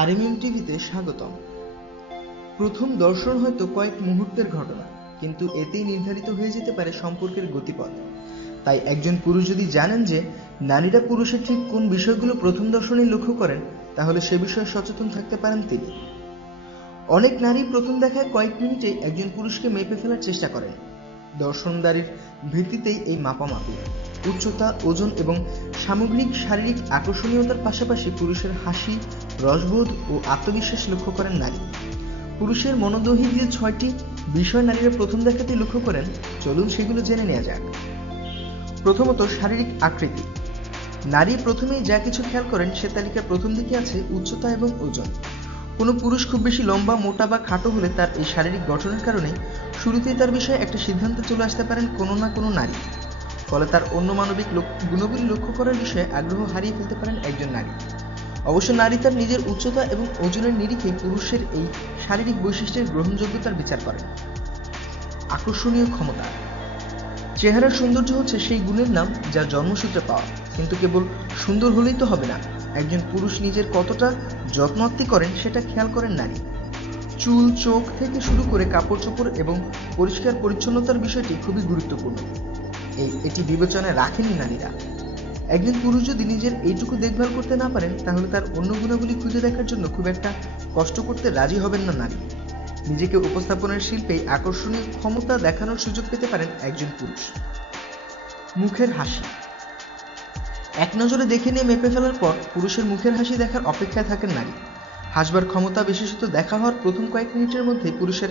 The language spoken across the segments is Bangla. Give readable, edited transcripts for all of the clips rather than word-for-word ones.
আরএমএম টিভিতে স্বাগতম। প্রথম দর্শন হয়তো কয়েক মুহূর্তের ঘটনা, কিন্তু এতেই নির্ধারিত হয়ে যেতে পারে সম্পর্কের গতিপথ। তাই একজন পুরুষ যদি জানেন যে নারীরা পুরুষের ঠিক কোন বিষয়গুলো প্রথম দর্শনেই লক্ষ্য করেন, তাহলে সে বিষয়ে সচেতন থাকতে পারেন তিনি। অনেক নারী প্রথম দেখায় কয়েক মিনিটে একজন পুরুষকে মেপে ফেলার চেষ্টা করেন। দর্শনদারির ভিত্তিতেই এই মাপামাপি। উচ্চতা, ওজন এবং সামগ্রিক শারীরিক আকর্ষণীয়তার পাশাপাশি পুরুষের হাসি, রসবোধ ও আত্মবিশ্বাস লক্ষ্য করেন নারী। পুরুষের মনোদৈহিক 6টি বিষয় নারীরা প্রথম দেখাতেই লক্ষ্য করেন। চলুন সেগুলো জেনে নেওয়া যাক। প্রথমত, শারীরিক আকৃতি। নারী প্রথমেই যা কিছু খেয়াল করেন সে তালিকার প্রথম দিকে আছে উচ্চতা এবং ওজন। কোনো পুরুষ খুব বেশি লম্বা, মোটা বা খাটো হলে তার এই শারীরিক গঠনের কারণে শুরুতেই তার বিষয়ে একটা সিদ্ধান্তে চলে আসতে পারেন কোনো না কোনো নারী। ফলে তার অন্য মানবিক গুণগুলি লক্ষ্য করার বিষয়ে আগ্রহ হারিয়ে ফেলতে পারেন একজন নারী। অবশ্য নারী তার নিজের উচ্চতা এবং ওজনের নিরিখে পুরুষের এই শারীরিক বৈশিষ্ট্যের গ্রহণযোগ্যতার বিচার করেন। আকর্ষণীয় ক্ষমতা। চেহারার সৌন্দর্য হচ্ছে সেই গুণের নাম যা জন্মসূত্রে পাওয়া, কিন্তু কেবল সুন্দর হলেই তো হবে না। একজন পুরুষ নিজের কতটা যত্নআত্তি করেন সেটা খেয়াল করেন নারী। চুল, চোখ থেকে শুরু করে কাপড় চোপড় এবং পরিষ্কার পরিচ্ছন্নতার বিষয়টি খুবই গুরুত্বপূর্ণ। এটি বিবেচনায় রাখেনি নারীরা। একজন পুরুষ যদি নিজের এইটুকু দেখভাল করতে না পারেন, তাহলে তার অন্য গুণাবলী খুঁজে দেখার জন্য খুব একটা কষ্ট করতে রাজি হবেন না নারী। নিজেকে উপস্থাপনের শিল্পে আকর্ষণীয় ক্ষমতা দেখানোর সুযোগ পেতে পারেন একজন পুরুষ। মুখের হাসি। এক নজরে দেখে নিয়ে মেপে ফেলার পর পুরুষের মুখের হাসি দেখার অপেক্ষায় থাকেন নারী। হাসবার ক্ষমতা বিশেষত দেখা হওয়ার প্রথম কয়েক মিনিটের মধ্যে পুরুষের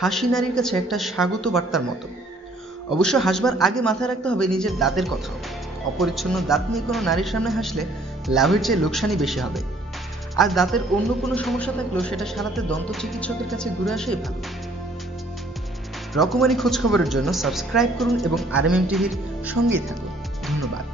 হাসি নারীর কাছে একটা স্বাগত বার্তার মতো। অবশ্য হাসবার আগে মাথায় রাখতে হবে নিজের দাঁতের কথাও। অপরিচ্ছন্ন দাঁত নিয়ে কোনো নারীর সামনে হাসলে লাভের চেয়ে লোকসানই বেশি হবে। আর দাঁতের অন্য কোনো সমস্যা থাকলেও সেটা সারাতে দন্ত চিকিৎসকের কাছে ঘুরে আসাই ভালো। রকমারি খোঁজখবরের জন্য সাবস্ক্রাইব করুন এবং আরএমএম টিভির সঙ্গেই থাকুন। ধন্যবাদ।